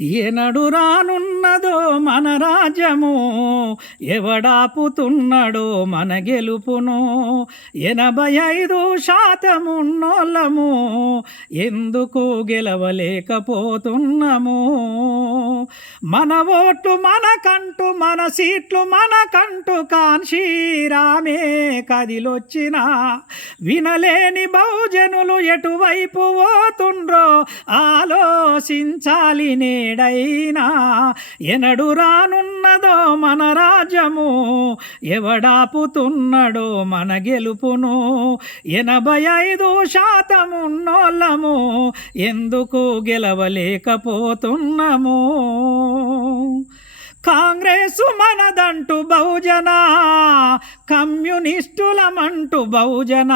ఏనాడు రానున్నదో మన రాజ్యము? ఎవడాపుతున్నాడో మన గెలుపును? ఎనభై ఐదు శాతమున్నోళ్ళము ఎందుకు గెలవలేకపోతున్నాము? మన ఓట్లు మనకంటూ మన సీట్లు మనకంటూ కాన్షీరామే కదిలొచ్చిన. వినలేని బహుజనులు ఎటువైపు పోతుండ్రో? ఆలోచించాలి నేడైనా ఎనడు రానున్నదో మన రాజ్యము ఎవడాపుతున్నాడో మన గెలుపును. ఎనభై ఐదు శాతమున్నోళ్ళము ఎందుకు గెలవలేకపోతున్నాము? కాంగ్రెసు మనదంటూ బహుజన కమ్యూనిస్టులమంటూ బహుజన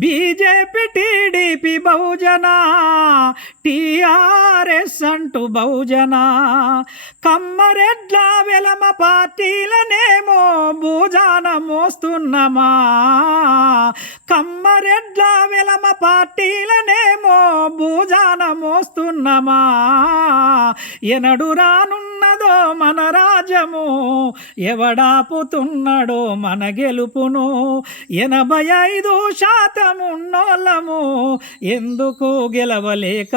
బీజేపీ టీడీపీ బహుజన టీఆర్ఎస్ అంటూ బహుజన కమ్మరెడ్ల వెలమ పార్టీలనేమో భూజాన మోస్తున్నామా కమ్మరెడ్ల వెలమ పార్టీలనేమో భూజాన మోస్తున్నామా ఎనడు రానున్నదో మన రాజము? ఎవడాపుతున్నాడో మన గెలుపును? ఎనభై ఐదు శాతమున్నోళ్ళము ఎందుకు గెలవలేకపోతున్నాము?